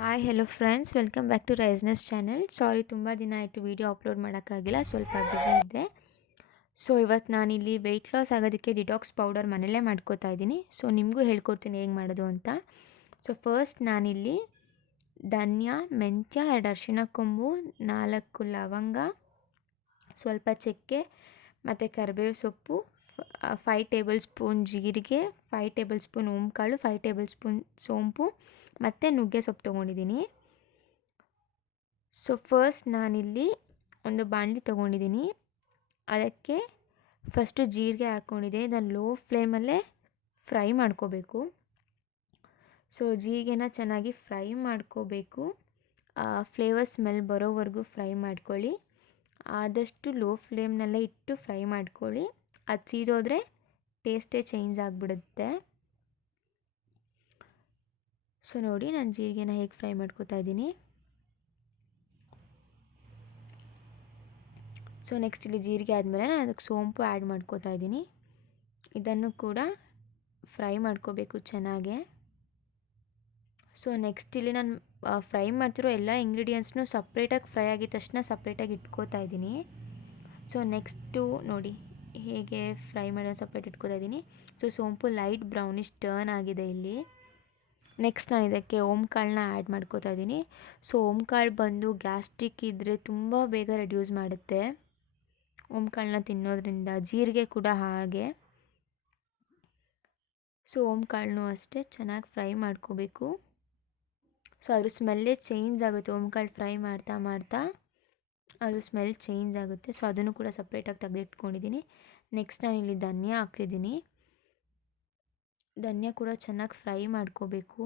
Hi hello friends, welcome back to ರೈಸ್ನೆಸ್ channel. Sorry, ತುಂಬ ದಿನ ಆಯಿತು ವೀಡಿಯೋ ಅಪ್ಲೋಡ್ ಮಾಡೋಕ್ಕಾಗಿಲ್ಲ, ಸ್ವಲ್ಪ ಬ್ಯುಸಿ ಇದ್ದೆ. ಸೊ ಇವತ್ತು ನಾನಿಲ್ಲಿ ವೆಯ್ಟ್ ಲಾಸ್ ಆಗೋದಕ್ಕೆ ಡಿಟಾಕ್ಸ್ ಪೌಡರ್ ಮನೆಯಲ್ಲೇ ಮಾಡ್ಕೋತಾ ಇದ್ದೀನಿ. ಸೊ ನಿಮಗೂ ಹೇಳ್ಕೊಡ್ತೀನಿ ಹೇಗೆ ಮಾಡೋದು ಅಂತ. ಸೊ ಫಸ್ಟ್ ನಾನಿಲ್ಲಿ ಧನಿಯಾ, ಮೆಂತ್ಯ, 2 ಅರಿಶಿಣ ಕೊಂಬು, 4 ಲವಂಗ, ಸ್ವಲ್ಪ ಚಕ್ಕೆ ಮತ್ತು ಕರಿಬೇವು ಸೊಪ್ಪು, 5 ಟೇಬಲ್ ಸ್ಪೂನ್ ಜೀರಿಗೆ, 5 ಟೇಬಲ್ ಸ್ಪೂನ್ ಓಂಕಾಳು, 5 ಟೇಬಲ್ ಸ್ಪೂನ್ ಸೋಂಪು ಮತ್ತು ನುಗ್ಗೆ ಸೊಪ್ಪು ತೊಗೊಂಡಿದ್ದೀನಿ. ಸೊ ಫಸ್ಟ್ ನಾನಿಲ್ಲಿ ಒಂದು ಬಾಣಲಿ ತೊಗೊಂಡಿದ್ದೀನಿ. ಅದಕ್ಕೆ ಫಸ್ಟು ಜೀರಿಗೆ ಹಾಕ್ಕೊಂಡಿದ್ದೀನಿ. ಇದನ್ನು ಲೋ ಫ್ಲೇಮಲ್ಲೇ ಫ್ರೈ ಮಾಡ್ಕೋಬೇಕು. ಸೊ ಜೀರಿಗೆನ ಚೆನ್ನಾಗಿ ಫ್ರೈ ಮಾಡ್ಕೋಬೇಕು. ಫ್ಲೇವರ್ ಸ್ಮೆಲ್ ಬರೋವರೆಗೂ ಫ್ರೈ ಮಾಡ್ಕೊಳ್ಳಿ. ಆದಷ್ಟು ಲೋ ಫ್ಲೇಮ್ನಲ್ಲೇ ಇಟ್ಟು ಫ್ರೈ ಮಾಡ್ಕೊಳ್ಳಿ. ಅದು ಸೀದೋದ್ರೆ ಟೇಸ್ಟೇ ಚೇಂಜ್ ಆಗಿಬಿಡುತ್ತೆ. ಸೊ ನೋಡಿ, ನಾನು ಜೀರಿಗೆನ ಹೇಗೆ ಫ್ರೈ ಮಾಡ್ಕೋತಾ ಇದ್ದೀನಿ. ಸೊ ನೆಕ್ಸ್ಟ್ ಇಲ್ಲಿ ಜೀರಿಗೆ ಆದಮೇಲೆ ನಾನು ಅದಕ್ಕೆ ಸೋಂಪು ಆ್ಯಡ್ ಮಾಡ್ಕೋತಾ ಇದ್ದೀನಿ. ಇದನ್ನು ಕೂಡ ಫ್ರೈ ಮಾಡ್ಕೋಬೇಕು ಚೆನ್ನಾಗೆ. ಸೊ ನೆಕ್ಸ್ಟ್ ಇಲ್ಲಿ ನಾನು ಫ್ರೈ ಮಾಡ್ತಿರೋ ಎಲ್ಲ ಇಂಗ್ರೀಡಿಯೆಂಟ್ಸ್ನು ಸಪ್ರೇಟಾಗಿ ಫ್ರೈ ಆಗಿದ ತಕ್ಷಣ ಸಪ್ರೇಟಾಗಿ ಇಟ್ಕೋತಾ ಇದ್ದೀನಿ. ಸೊ ನೆಕ್ಸ್ಟು ನೋಡಿ ಹೇಗೆ ಫ್ರೈ ಮಾಡೋದು ಸಪ್ರೇಟ್ ಇಟ್ಕೋತಾ ಇದ್ದೀನಿ. ಸೊ ಸೋಂಪು ಲೈಟ್ ಬ್ರೌನಿಷ್ ಟರ್ನ್ ಆಗಿದೆ ಇಲ್ಲಿ. ನೆಕ್ಸ್ಟ್ ನಾನು ಇದಕ್ಕೆ ಓಂಕಾಳನ್ನ ಆ್ಯಡ್ ಮಾಡ್ಕೋತಾ ಇದ್ದೀನಿ. ಸೊ ಓಂಕಾಳು ಬಂದು ಗ್ಯಾಸ್ಟ್ರಿಕ್ ಇದ್ದರೆ ತುಂಬ ಬೇಗ ರೆಡ್ಯೂಸ್ ಮಾಡುತ್ತೆ ಓಂಕಾಳನ್ನ ತಿನ್ನೋದ್ರಿಂದ. ಜೀರಿಗೆ ಕೂಡ ಹಾಗೆ. ಸೊ ಓಂಕಾಳನ್ನೂ ಅಷ್ಟೇ ಚೆನ್ನಾಗಿ ಫ್ರೈ ಮಾಡ್ಕೋಬೇಕು. ಸೊ ಅದ್ರ ಸ್ಮೆಲ್ಲೇ ಚೇಂಜ್ ಆಗುತ್ತೆ. ಓಂಕಾಳು ಫ್ರೈ ಮಾಡ್ತಾ ಮಾಡ್ತಾ ಅದು ಸ್ಮೆಲ್ ಚೇಂಜ್ ಆಗುತ್ತೆ. ಸೊ ಅದನ್ನು ಕೂಡ ಸಪ್ರೇಟಾಗಿ ತೆಗೆದಿಟ್ಕೊಂಡಿದ್ದೀನಿ. ನೆಕ್ಸ್ಟ್ ನಾನು ಇಲ್ಲಿ ಧನಿಯಾ ಹಾಕ್ತಿದ್ದೀನಿ. ಧನಿಯಾ ಕೂಡ ಚೆನ್ನಾಗಿ ಫ್ರೈ ಮಾಡ್ಕೋಬೇಕು.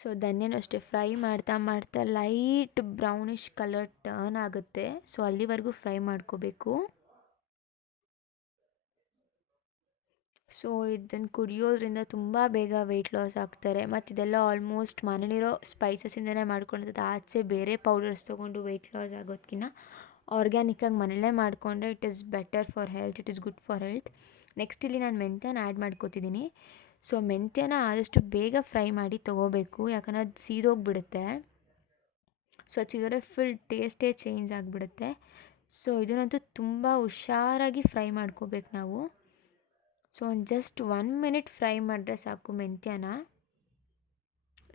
ಸೊ ಧನಿಯಾನು ಅಷ್ಟೇ ಫ್ರೈ ಮಾಡ್ತಾ ಮಾಡ್ತಾ ಲೈಟ್ ಬ್ರೌನಿಷ್ ಕಲರ್ ಟರ್ನ್ ಆಗುತ್ತೆ. ಸೊ ಅಲ್ಲಿವರೆಗೂ ಫ್ರೈ ಮಾಡ್ಕೋಬೇಕು. ಸೊ ಇದನ್ನು ಕುಡಿಯೋದ್ರಿಂದ ತುಂಬ ಬೇಗ ವೆಯ್ಟ್ ಲಾಸ್ ಆಗ್ತಾರೆ. ಮತ್ತು ಇದೆಲ್ಲ ಆಲ್ಮೋಸ್ಟ್ ಮನೇಲಿರೋ ಸ್ಪೈಸಸ್ಸಿಂದನೇ ಮಾಡ್ಕೊಂಡಿದ್ದು. ಆಚೆ ಬೇರೆ ಪೌಡರ್ಸ್ ತೊಗೊಂಡು ವೆಯ್ಟ್ ಲಾಸ್ ಆಗೋದಕ್ಕಿಂತ ಆರ್ಗ್ಯಾನಿಕ್ಕಾಗಿ ಮನೇಲೇ ಮಾಡಿಕೊಂಡ್ರೆ it is better for health, it is good for health. Next ಇಲ್ಲಿ ನಾನು ಮೆಂತ್ಯನ ಆ್ಯಡ್ ಮಾಡ್ಕೋತಿದ್ದೀನಿ. ಸೊ ಮೆಂತ್ಯನ ಆದಷ್ಟು ಬೇಗ ಫ್ರೈ ಮಾಡಿ ತೊಗೋಬೇಕು, ಯಾಕಂದರೆ ಅದು ಸೀದೋಗಿಬಿಡುತ್ತೆ. ಸೊ ಅದು ಸೀದೋದ್ರೆ ಫುಲ್ ಟೇಸ್ಟೇ ಚೇಂಜ್ ಆಗಿಬಿಡುತ್ತೆ. ಸೊ ಇದನ್ನಂತೂ ತುಂಬ ಹುಷಾರಾಗಿ ಫ್ರೈ ಮಾಡ್ಕೋಬೇಕು ನಾವು. ಸೊ ಒಂದು ಜಸ್ಟ್ 1 ಮಿನಿಟ್ ಫ್ರೈ ಮಾಡಿದ್ರೆ ಸಾಕು ಮೆಂತ್ಯನ.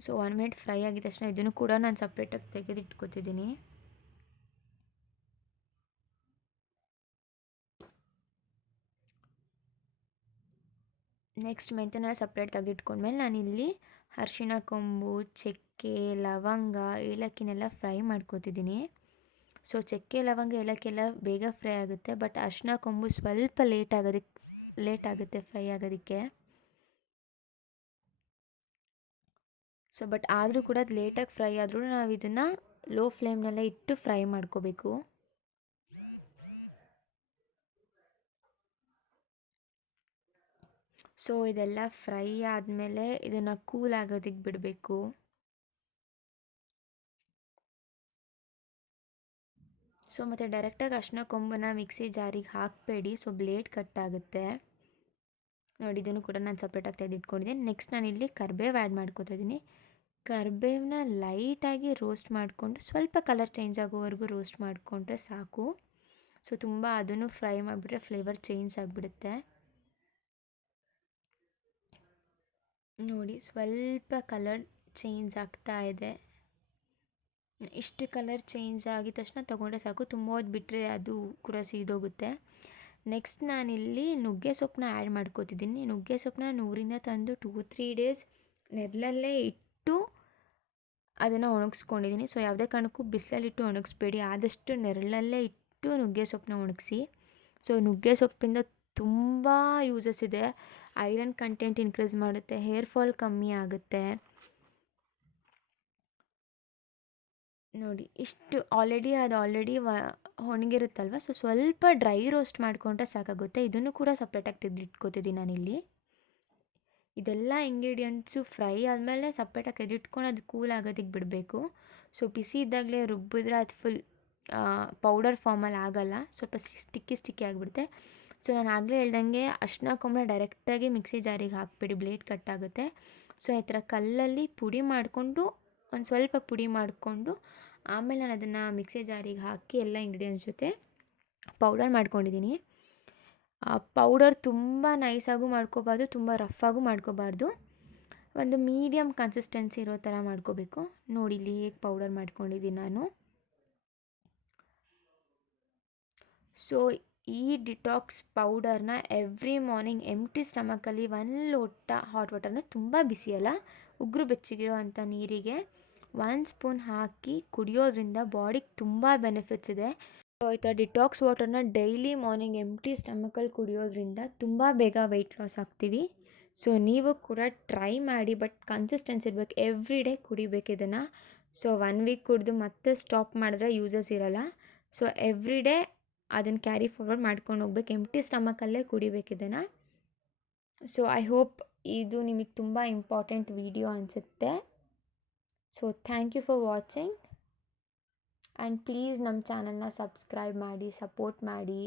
ಸೊ 1 ಮಿನಿಟ್ ಫ್ರೈ ಆಗಿದ ತಕ್ಷಣ ಇದನ್ನು ಕೂಡ ನಾನು ಸಪ್ರೇಟಾಗಿ ತೆಗೆದಿಟ್ಕೋತಿದ್ದೀನಿ. ನೆಕ್ಸ್ಟ್ ಮೆಂತ್ಯನ ಸಪ್ರೇಟ್ ತೆಗೆದಿಟ್ಕೊಂಡ್ಮೇಲೆ ನಾನಿಲ್ಲಿ ಅರಿಶಿಣ ಕೊಂಬು, ಚಕ್ಕೆ, ಲವಂಗ, ಏಲಕ್ಕಿನೆಲ್ಲ ಫ್ರೈ ಮಾಡ್ಕೋತಿದ್ದೀನಿ. ಸೊ ಚಕ್ಕೆ, ಲವಂಗ, ಏಲಕ್ಕೆಲ್ಲ ಬೇಗ ಫ್ರೈ ಆಗುತ್ತೆ. ಬಟ್ ಅರಿಶಿಣ ಕೊಂಬು ಸ್ವಲ್ಪ ಲೇಟ್ ಆಗುತ್ತೆ ಫ್ರೈ ಆಗೋದಕ್ಕೆ. ಸೊ ಬಟ್ ಆದರೂ ಕೂಡ ಅದು ಲೇಟಾಗಿ ಫ್ರೈ ಆದರೂ ನಾವು ಇದನ್ನು ಲೋ ಫ್ಲೇಮ್ನಲ್ಲೇ ಇಟ್ಟು ಫ್ರೈ ಮಾಡ್ಕೋಬೇಕು. ಸೊ ಇದೆಲ್ಲ ಫ್ರೈ ಆದಮೇಲೆ ಇದನ್ನು ಕೂಲ್ ಆಗೋದಕ್ಕೆ ಬಿಡಬೇಕು. ಸೊ ಮತ್ತು ಡೈರೆಕ್ಟಾಗಿ ಅರಿಶಿಣ ಕೊಂಬನ್ನ ಮಿಕ್ಸಿ ಜಾರಿಗೆ ಹಾಕಬೇಡಿ. ಸೊ ಬ್ಲೇಡ್ ಕಟ್ ಆಗುತ್ತೆ. ನೋಡಿ, ಇದನ್ನು ಕೂಡ ನಾನು ಸಪ್ರೇಟಾಗಿ ತೆಗೆದಿಟ್ಕೊಂಡಿದ್ದೀನಿ. ನೆಕ್ಸ್ಟ್ ನಾನಿಲ್ಲಿ ಕರಿಬೇವು ಆ್ಯಡ್ ಮಾಡ್ಕೋತಾ ಇದ್ದೀನಿ. ಕರಿಬೇವನ್ನ ಲೈಟಾಗಿ ರೋಸ್ಟ್ ಮಾಡಿಕೊಂಡು ಸ್ವಲ್ಪ ಕಲರ್ ಚೇಂಜ್ ಆಗೋವರೆಗೂ ರೋಸ್ಟ್ ಮಾಡಿಕೊಂಡ್ರೆ ಸಾಕು. ಸೊ ತುಂಬ ಅದನ್ನು ಫ್ರೈ ಮಾಡಿಬಿಟ್ರೆ ಫ್ಲೇವರ್ ಚೇಂಜ್ ಆಗಿಬಿಡುತ್ತೆ. ನೋಡಿ, ಸ್ವಲ್ಪ ಕಲರ್ ಚೇಂಜ್ ಆಗ್ತಾ ಇದೆ. ಇಷ್ಟು ಕಲರ್ ಚೇಂಜ್ ಆಗಿದ ತಕ್ಷಣ ತೊಗೊಂಡ್ರೆ ಸಾಕು. ತುಂಬ ಹೊತ್ತು ಬಿಟ್ಟರೆ ಅದು ಕೂಡ ಸೀದೋಗುತ್ತೆ. ನೆಕ್ಸ್ಟ್ ನಾನಿಲ್ಲಿ ನುಗ್ಗೆ ಸೊಪ್ಪನ್ನ ಆ್ಯಡ್ ಮಾಡ್ಕೋತಿದ್ದೀನಿ. ನುಗ್ಗೆ ಸೊಪ್ಪನ್ನ ಊರಿಂದ ತಂದು 2-3 ಡೇಸ್ ನೆರಳಲ್ಲೇ ಇಟ್ಟು ಅದನ್ನು ಒಣಗಿಸ್ಕೊಂಡಿದ್ದೀನಿ. ಸೊ ಯಾವುದೇ ಕಾರಣಕ್ಕೂ ಬಿಸಿಲಲ್ಲಿಟ್ಟು ಒಣಗಿಸ್ಬೇಡಿ, ಆದಷ್ಟು ನೆರಳಲ್ಲೇ ಇಟ್ಟು ನುಗ್ಗೆ ಸೊಪ್ಪನ್ನ ಒಣಗಿಸಿ. ಸೊ ನುಗ್ಗೆ ಸೊಪ್ಪಿಂದ ತುಂಬ ಯೂಸಸ್ ಇದೆ. ಐರನ್ ಕಂಟೆಂಟ್ ಇನ್ಕ್ರೀಸ್ ಮಾಡುತ್ತೆ, ಹೇರ್ ಫಾಲ್ ಕಮ್ಮಿ ಆಗುತ್ತೆ. ನೋಡಿ, ಇಷ್ಟು ಆಲ್ರೆಡಿ ಒಣಗಿರುತ್ತಲ್ವ. ಸೊ ಸ್ವಲ್ಪ ಡ್ರೈ ರೋಸ್ಟ್ ಮಾಡಿಕೊಂಡ್ರೆ ಸಾಕಾಗುತ್ತೆ. ಇದನ್ನು ಕೂಡ ಸಪ್ರೇಟಾಗಿ ತೆಗೆದಿಟ್ಕೋತಿದ್ದೀನಿ ನಾನಿಲ್ಲಿ. ಇದೆಲ್ಲ ಇಂಗ್ರೀಡಿಯೆಂಟ್ಸು ಫ್ರೈ ಆದಮೇಲೆ ಸಪ್ರೇಟಾಗಿ ತೆಗೆದಿಟ್ಕೊಂಡು ಅದು ಕೂಲ್ ಆಗೋದಕ್ಕೆ ಬಿಡಬೇಕು. ಸೊ ಬಿಸಿ ಇದ್ದಾಗಲೇ ರುಬ್ಬಿದ್ರೆ ಅದು ಫುಲ್ ಪೌಡರ್ ಫಾರ್ಮಲ್ಲಿ ಆಗೋಲ್ಲ, ಸ್ವಲ್ಪ ಸ್ಟಿಕ್ಕಿ ಆಗಿಬಿಡುತ್ತೆ. ಸೊ ನಾನು ಆಗಲೇ ಹೇಳ್ದಂಗೆ ಅರಿಶಿನ ಕೊಂಬಳ ಡೈರೆಕ್ಟಾಗಿ ಮಿಕ್ಸಿ ಜಾರಿಗೆ ಹಾಕಿಬಿಡಿ, ಬ್ಲೇಡ್ ಕಟ್ಟಾಗುತ್ತೆ. ಸೊ ಈ ಥರ ಕಲ್ಲಲ್ಲಿ ಪುಡಿ ಮಾಡಿಕೊಂಡು, ಒಂದು ಸ್ವಲ್ಪ ಪುಡಿ ಮಾಡಿಕೊಂಡು ಆಮೇಲೆ ನಾನು ಅದನ್ನು ಮಿಕ್ಸಿ ಜಾರಿಗೆ ಹಾಕಿ ಎಲ್ಲ ಇಂಗ್ರೀಡಿಯೆಂಟ್ಸ್ ಜೊತೆ ಪೌಡರ್ ಮಾಡ್ಕೊಂಡಿದ್ದೀನಿ. ಪೌಡರ್ ತುಂಬ ನೈಸಾಗೂ ಮಾಡ್ಕೋಬಾರ್ದು, ತುಂಬ ರಫಾಗೂ ಮಾಡ್ಕೋಬಾರ್ದು. ಒಂದು ಮೀಡಿಯಮ್ ಕನ್ಸಿಸ್ಟೆನ್ಸಿ ಇರೋ ಥರ ಮಾಡ್ಕೋಬೇಕು. ನೋಡಿ ಇಲ್ಲಿ ಹೇಗೆ ಪೌಡರ್ ಮಾಡ್ಕೊಂಡಿದ್ದೀನಿ ನಾನು. ಸೊ ಈ ಡಿಟಾಕ್ಸ್ ಪೌಡರ್ನ ಎವ್ರಿ ಮಾರ್ನಿಂಗ್ ಎಂಟಿ ಸ್ಟಮಕಲ್ಲಿ 1 ಲೋಟ ಹಾಟ್ ವಾಟರ್ನ, ತುಂಬ ಬಿಸಿಯಲ್ಲ, ಉಗುರು ಬೆಚ್ಚಗಿರೋ ಅಂಥ ನೀರಿಗೆ 1 ಸ್ಪೂನ್ ಹಾಕಿ ಕುಡಿಯೋದ್ರಿಂದ ಬಾಡಿಗೆ ತುಂಬ ಬೆನಿಫಿಟ್ಸ್ ಇದೆ. ಸೊ ಈ ಥರ ಡಿಟಾಕ್ಸ್ ವಾಟರ್ನ ಡೈಲಿ ಮಾರ್ನಿಂಗ್ ಎಂಟಿ ಸ್ಟಮಕಲ್ಲಿ ಕುಡಿಯೋದ್ರಿಂದ ತುಂಬ ಬೇಗ ವೆಯ್ಟ್ ಲಾಸ್ ಆಗ್ತೀವಿ. ಸೊ ನೀವು ಕೂಡ ಟ್ರೈ ಮಾಡಿ, ಬಟ್ ಕನ್ಸಿಸ್ಟೆನ್ಸಿ ಇರಬೇಕು, ಎವ್ರಿ ಡೇ ಕುಡಿಬೇಕು ಇದನ್ನು. ಸೊ 1 ವೀಕ್ ಕುಡಿದು ಮತ್ತೆ ಸ್ಟಾಪ್ ಮಾಡಿದ್ರೆ ಯೂಸಸ್ ಇರೋಲ್ಲ. ಸೊ ಎವ್ರಿ ಡೇ ಅದನ್ನು ಕ್ಯಾರಿ ಫಾರ್ವರ್ಡ್ ಮಾಡ್ಕೊಂಡು ಹೋಗ್ಬೇಕು, ಎಂಟಿ ಸ್ಟಮಕಲ್ಲೇ ಕುಡಿಬೇಕು ಇದನ್ನು. ಸೊ ಐ ಹೋಪ್ ಇದು ನಿಮಗೆ ತುಂಬ ಇಂಪಾರ್ಟೆಂಟ್ ವಿಡಿಯೋ ಅನಿಸುತ್ತೆ. So thank you for watching and please ನಮ್ಮ ಚಾನಲ್ನ ಸಬ್ಸ್ಕ್ರೈಬ್ ಮಾಡಿ, ಸಪೋರ್ಟ್ ಮಾಡಿ,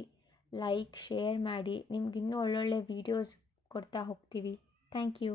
ಲೈಕ್, ಶೇರ್ ಮಾಡಿ. ನಿಮ್ಗೆ ಇನ್ನೂ ಒಳ್ಳೊಳ್ಳೆ ವೀಡಿಯೋಸ್ ಕೊಡ್ತಾ ಹೋಗ್ತೀವಿ. Thank you.